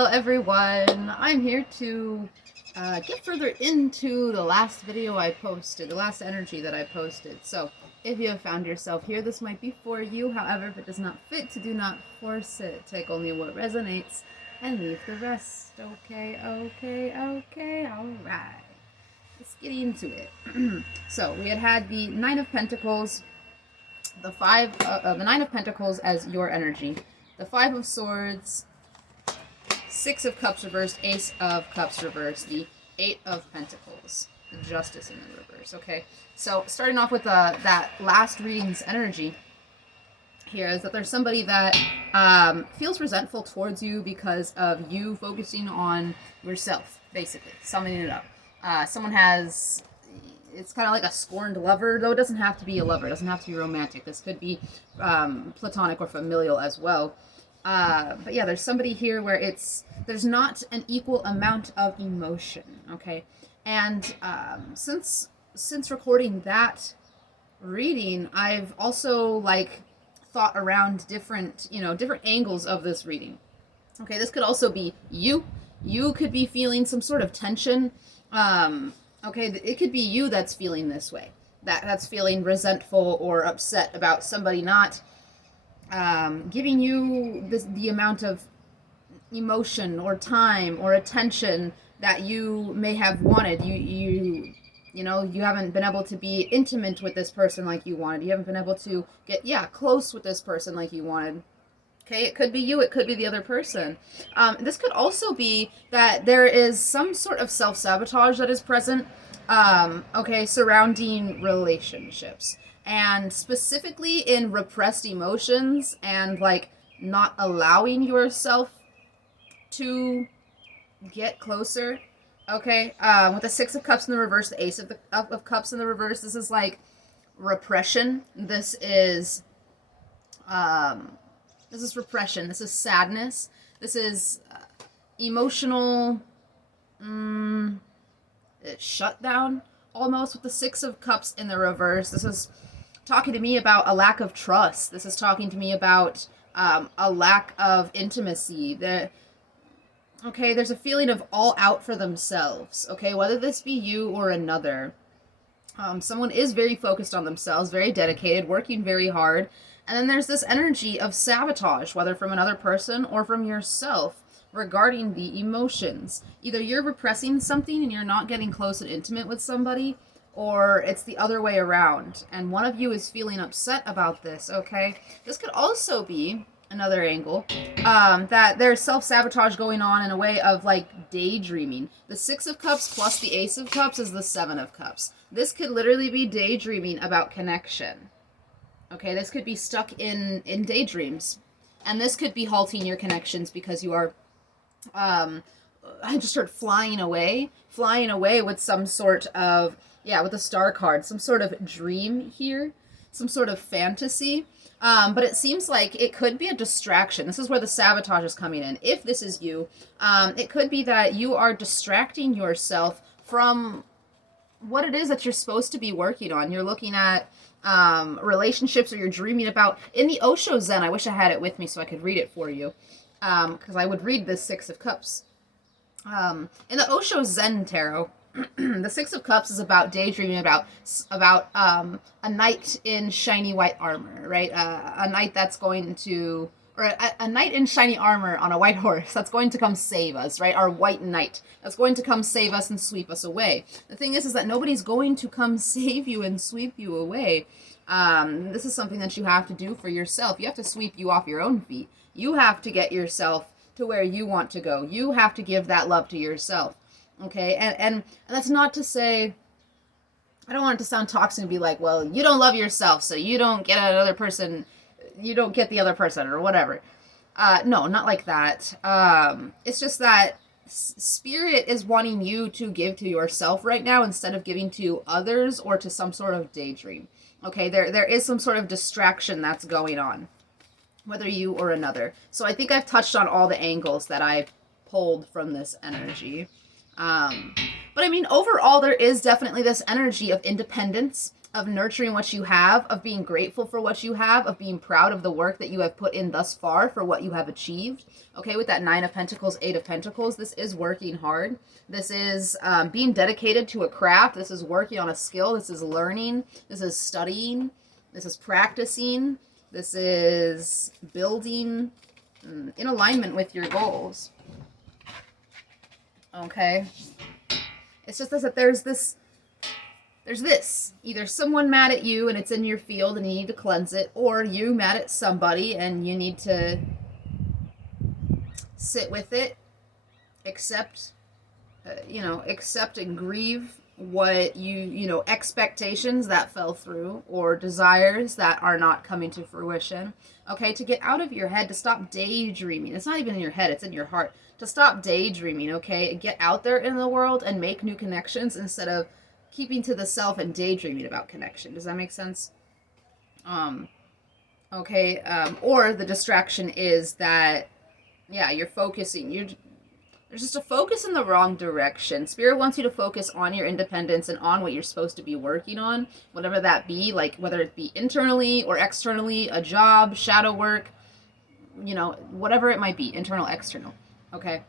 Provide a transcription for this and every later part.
Hello everyone, I'm here to get further into the last video I posted, the last energy that I posted. So if you have found yourself here, this might be for you. However, if it does not fit, do not force it. Take only what resonates and leave the rest. Okay, alright. Let's get into it. So we had the Nine of Pentacles, the Nine of Pentacles as your energy, the Five of Swords, Six of Cups reversed, Ace of Cups reversed, the Eight of Pentacles, the Justice in the reverse. Okay, so starting off with that last reading's energy here is that there's somebody that feels resentful towards you because of you focusing on yourself, basically, summing it up. Someone has, it's kind of like a scorned lover, though it doesn't have to be a lover, it doesn't have to be romantic. This could be platonic or familial as well. But yeah, there's somebody here where there's not an equal amount of emotion, okay? And since recording that reading, I've also thought around different angles of this reading. Okay, this could also be you. You could be feeling some sort of tension. Okay, it could be you that's feeling this way. That's feeling resentful or upset about somebody not giving you the amount of emotion or time or attention that you may have wanted. You haven't been able to be intimate with this person like you wanted. You haven't been able to get close with this person like you wanted. Okay, it could be you, it could be the other person. This could also be that there is some sort of self-sabotage that is present, surrounding relationships. And specifically in repressed emotions and not allowing yourself to get closer. Okay, with the Six of Cups in the reverse, the Ace of Cups in the reverse, this is like repression. This is repression. This is sadness. This is emotional shutdown almost with the Six of Cups in the reverse. This is talking to me about a lack of trust. This is talking to me about a lack of intimacy. There's a feeling of all out for themselves. Okay, whether this be you or another. Someone is very focused on themselves, very dedicated, working very hard. And then there's this energy of sabotage, whether from another person or from yourself, regarding the emotions. Either you're repressing something and you're not getting close and intimate with somebody, or it's the other way around, and one of you is feeling upset about this, okay? This could also be another angle, that there's self-sabotage going on in a way of daydreaming. The Six of Cups plus the Ace of Cups is the Seven of Cups. This could literally be daydreaming about connection. Okay, this could be stuck in daydreams. And this could be halting your connections because you are, I just heard flying away with some sort of, with the Star card, some sort of dream here, some sort of fantasy. But it seems like it could be a distraction. This is where the sabotage is coming in. If this is you, it could be that you are distracting yourself from what it is that you're supposed to be working on. You're looking at relationships, or you're dreaming about. In the Osho Zen, I wish I had it with me so I could read it for you, because I would read this Six of Cups. In the Osho Zen Tarot, the Six of Cups is about daydreaming about a knight in shiny white armor, right? A knight that's going to, or a knight in shiny armor on a white horse that's going to come save us, right? Our white knight that's going to come save us and sweep us away. The thing is that nobody's going to come save you and sweep you away. This is something that you have to do for yourself. You have to sweep you off your own feet. You have to get yourself to where you want to go. You have to give that love to yourself. Okay, and that's not to say, I don't want it to sound toxic and be like, well, you don't love yourself, so you don't get another person, you don't get the other person, or whatever. No, not like that. It's just that spirit is wanting you to give to yourself right now instead of giving to others or to some sort of daydream. Okay, there is some sort of distraction that's going on, whether you or another. So I think I've touched on all the angles that I pulled from this energy. But I mean, overall, there is definitely this energy of independence, of nurturing what you have, of being grateful for what you have, of being proud of the work that you have put in thus far for what you have achieved. Okay, with that Nine of Pentacles, Eight of Pentacles, this is working hard. This is being dedicated to a craft. This is working on a skill. This is learning. This is studying. This is practicing. This is building in alignment with your goals. Okay. It's just that there's this, either someone mad at you and it's in your field and you need to cleanse it, or you mad at somebody and you need to sit with it, accept and grieve what expectations that fell through, or desires that are not coming to fruition. Okay, to get out of your head, to stop daydreaming. It's not even in your head, it's in your heart. To stop daydreaming, okay? Get out there in the world and make new connections instead of keeping to the self and daydreaming about connection. Does that make sense? Okay, or the distraction is that, yeah, you're focusing, there's just a focus in the wrong direction. Spirit wants you to focus on your independence and on what you're supposed to be working on, whatever that be, like whether it be internally or externally, a job, shadow work, whatever it might be, internal, external. Okay.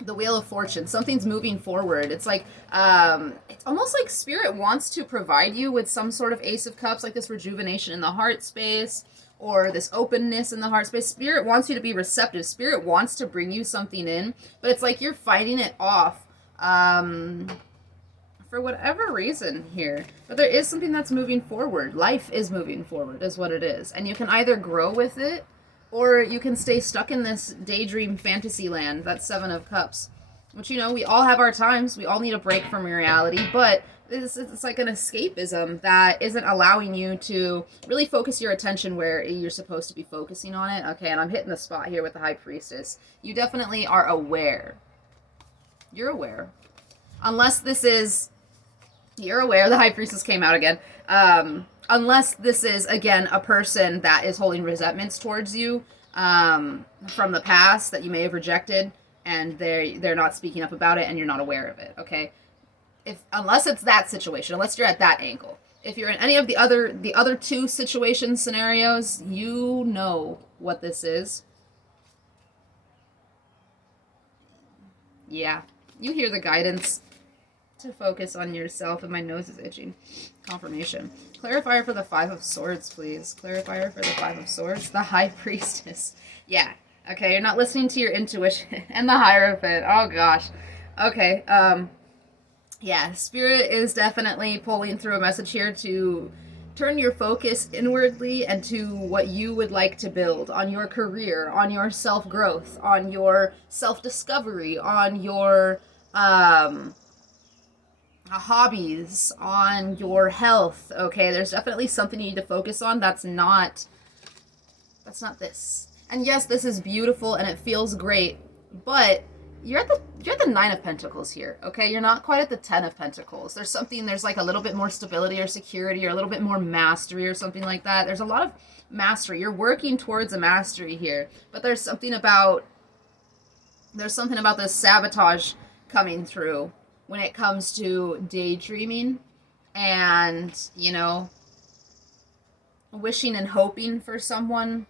The Wheel of Fortune, something's moving forward. It's like, it's almost like Spirit wants to provide you with some sort of Ace of Cups, like this rejuvenation in the heart space, or this openness in the heart space. Spirit wants you to be receptive. Spirit wants to bring you something in, but it's like you're fighting it off for whatever reason here. But there is something that's moving forward. Life is moving forward, is what it is. And you can either grow with it, or you can stay stuck in this daydream fantasy land. That's Seven of Cups. Which, we all have our times. We all need a break from reality, but it's like an escapism that isn't allowing you to really focus your attention where you're supposed to be focusing on it. Okay, and I'm hitting the spot here with the High Priestess. You definitely are aware. You're aware. Unless this is... You're aware. The High Priestess came out again. Unless this is, again, a person that is holding resentments towards you from the past that you may have rejected, and they're not speaking up about it and you're not aware of it, okay? Unless it's that situation, unless you're at that angle. If you're in any of the other two situation scenarios, you know what this is. Yeah, you hear the guidance to focus on yourself, and my nose is itching. Confirmation. Clarifier for the Five of Swords, please. Clarifier for the Five of Swords. The High Priestess. Yeah. Okay, you're not listening to your intuition. And the Hierophant. Oh, gosh. Okay, yeah, Spirit is definitely pulling through a message here to turn your focus inwardly and to what you would like to build on your career, on your self-growth, on your self-discovery, on your hobbies, on your health. Okay, there's definitely something you need to focus on that's not this. And yes, this is beautiful and it feels great, but you're at the Nine of Pentacles here, okay? You're not quite at the Ten of Pentacles. There's like a little bit more stability or security or a little bit more mastery or something like that. There's a lot of mastery. You're working towards a mastery here, but there's something about this sabotage coming through when it comes to daydreaming and, wishing and hoping for someone.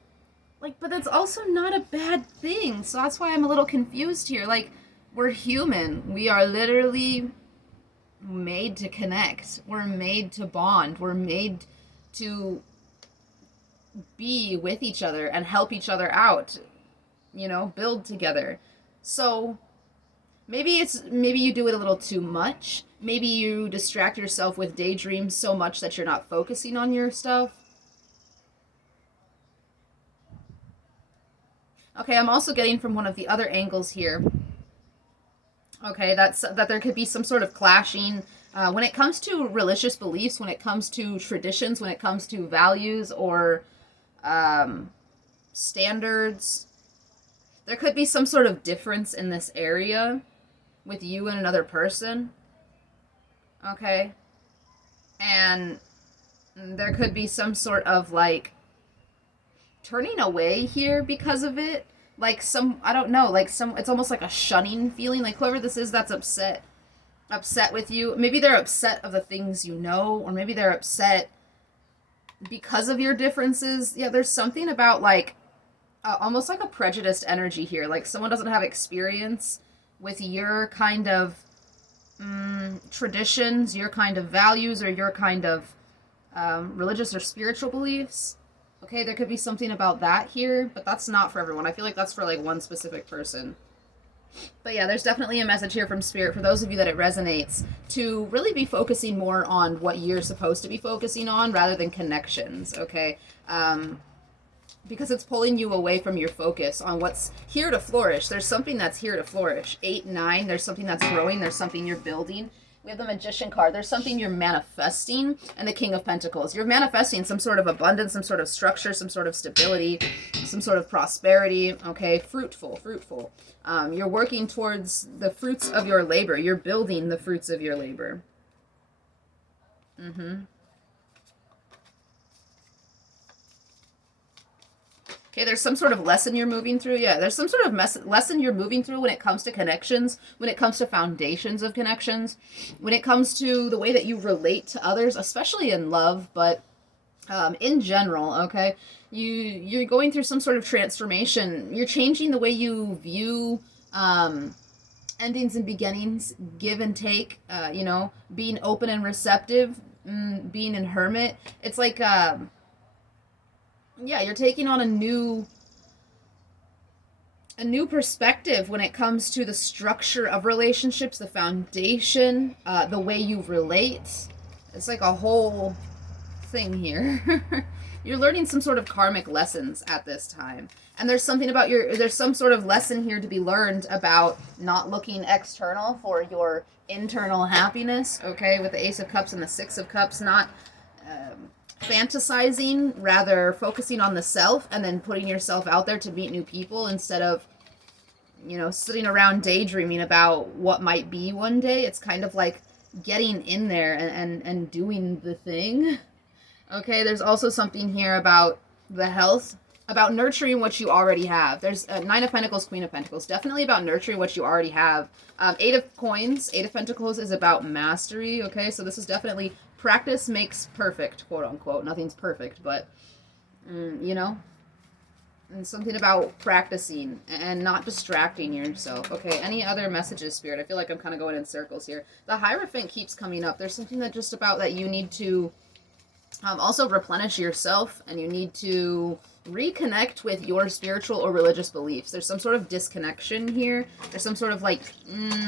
Like, but that's also not a bad thing. So that's why I'm a little confused here. Like, we're human. We are literally made to connect. We're made to bond. We're made to be with each other and help each other out, build together. So maybe you do it a little too much. Maybe you distract yourself with daydreams so much that you're not focusing on your stuff. Okay, I'm also getting from one of the other angles here, okay, that there could be some sort of clashing when it comes to religious beliefs, when it comes to traditions, when it comes to values or standards. There could be some sort of difference in this area with you and another person, okay? And there could be some sort of, like, turning away here because of it. Like I don't know, it's almost like a shunning feeling. Like whoever this is that's upset upset with you. Maybe they're upset of the things you know, or maybe they're upset because of your differences. Yeah, there's something about like almost like a prejudiced energy here. Like someone doesn't have experience with your kind of traditions, your kind of values, or your kind of religious or spiritual beliefs. Okay, there could be something about that here, but that's not for everyone. I feel like that's for like one specific person. But yeah, there's definitely a message here from Spirit for those of you that it resonates to really be focusing more on what you're supposed to be focusing on rather than connections, okay? Because it's pulling you away from your focus on what's here to flourish. There's something that's here to flourish. 8, 9, there's something that's growing, there's something you're building. We have the Magician card. There's something you're manifesting, and the King of Pentacles. You're manifesting some sort of abundance, some sort of structure, some sort of stability, some sort of prosperity, okay? Fruitful. You're working towards the fruits of your labor. You're building the fruits of your labor. Okay, there's some sort of lesson you're moving through. Yeah, there's some sort of lesson you're moving through when it comes to connections, when it comes to foundations of connections, when it comes to the way that you relate to others, especially in love, but in general, okay? You're going through some sort of transformation. You're changing the way you view endings and beginnings, give and take, being open and receptive, being in hermit. It's like yeah, you're taking on a new perspective when it comes to the structure of relationships, the foundation, the way you relate. It's like a whole thing here. You're learning some sort of karmic lessons at this time. And there's something about there's some sort of lesson here to be learned about not looking external for your internal happiness, okay? With the Ace of Cups and the Six of Cups, not fantasizing, rather focusing on the self and then putting yourself out there to meet new people instead of, sitting around daydreaming about what might be one day. It's kind of like getting in there and doing the thing. Okay, there's also something here about the health, about nurturing what you already have. There's Nine of Pentacles, Queen of Pentacles, definitely about nurturing what you already have. Eight of Coins, Eight of Pentacles is about mastery, okay? So this is definitely practice makes perfect, quote unquote. Nothing's perfect, but, and something about practicing and not distracting yourself. Okay, any other messages, Spirit? I feel like I'm kind of going in circles here. The Hierophant keeps coming up. There's something that just about that you need to also replenish yourself, and you need to reconnect with your spiritual or religious beliefs. There's some sort of disconnection here. There's some sort of like,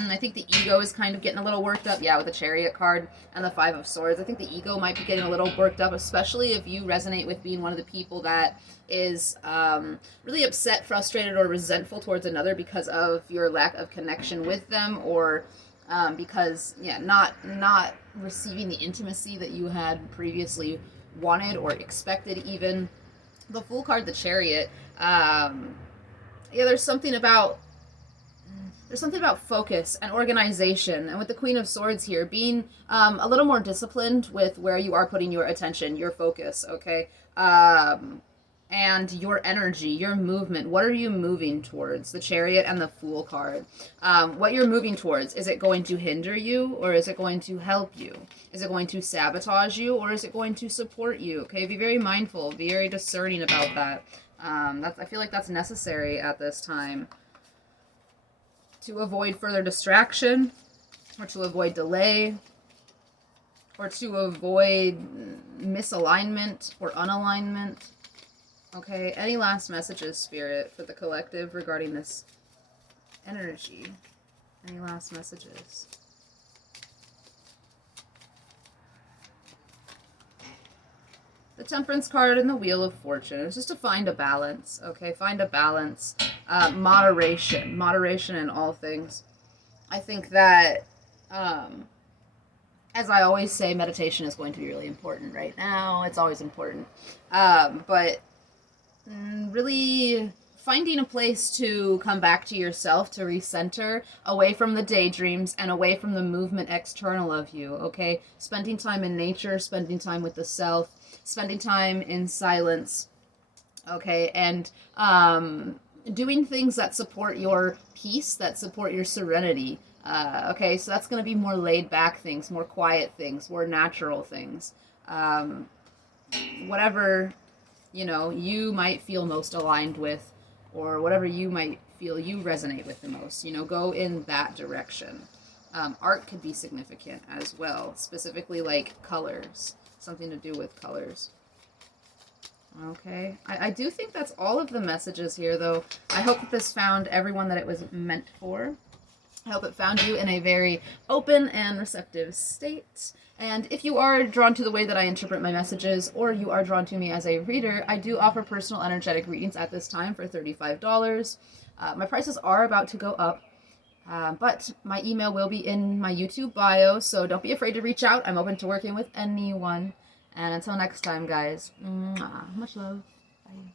I think the ego is kind of getting a little worked up. Yeah, with the Chariot card and the Five of Swords. I think the ego might be getting a little worked up, especially if you resonate with being one of the people that is really upset, frustrated, or resentful towards another because of your lack of connection with them, or because not receiving the intimacy that you had previously wanted or expected. Even the Fool card, the Chariot, there's something about focus and organization, and with the Queen of Swords here, being a little more disciplined with where you are putting your attention, your focus, okay? And your energy, your movement. What are you moving towards? The Chariot and the Fool card. What you're moving towards, is it going to hinder you, or is it going to help you? Is it going to sabotage you, or is it going to support you? Okay, be very mindful, be very discerning about that. I feel like that's necessary at this time to avoid further distraction, or to avoid delay, or to avoid misalignment or unalignment. Okay, any last messages, Spirit, for the collective regarding this energy? Any last messages? The Temperance card and the Wheel of Fortune. It's just to find a balance, okay? Find a balance. Moderation. Moderation in all things. I think that, as I always say, meditation is going to be really important right now. It's always important. But really finding a place to come back to yourself, to recenter, away from the daydreams and away from the movement external of you, okay? Spending time in nature, spending time with the self, spending time in silence, okay? And doing things that support your peace, that support your serenity. Okay, so that's going to be more laid back things, more quiet things, more natural things. Um, Whatever, you might feel most aligned with, or whatever you might feel you resonate with the most, go in that direction. Art could be significant as well, specifically like colors, something to do with colors. Okay, I do think that's all of the messages here, though. I hope that this found everyone that it was meant for. I hope it found you in a very open and receptive state. And if you are drawn to the way that I interpret my messages, or you are drawn to me as a reader, I do offer personal energetic readings at this time for $35. My prices are about to go up, but my email will be in my YouTube bio, so don't be afraid to reach out. I'm open to working with anyone. And until next time, guys, much love. Bye.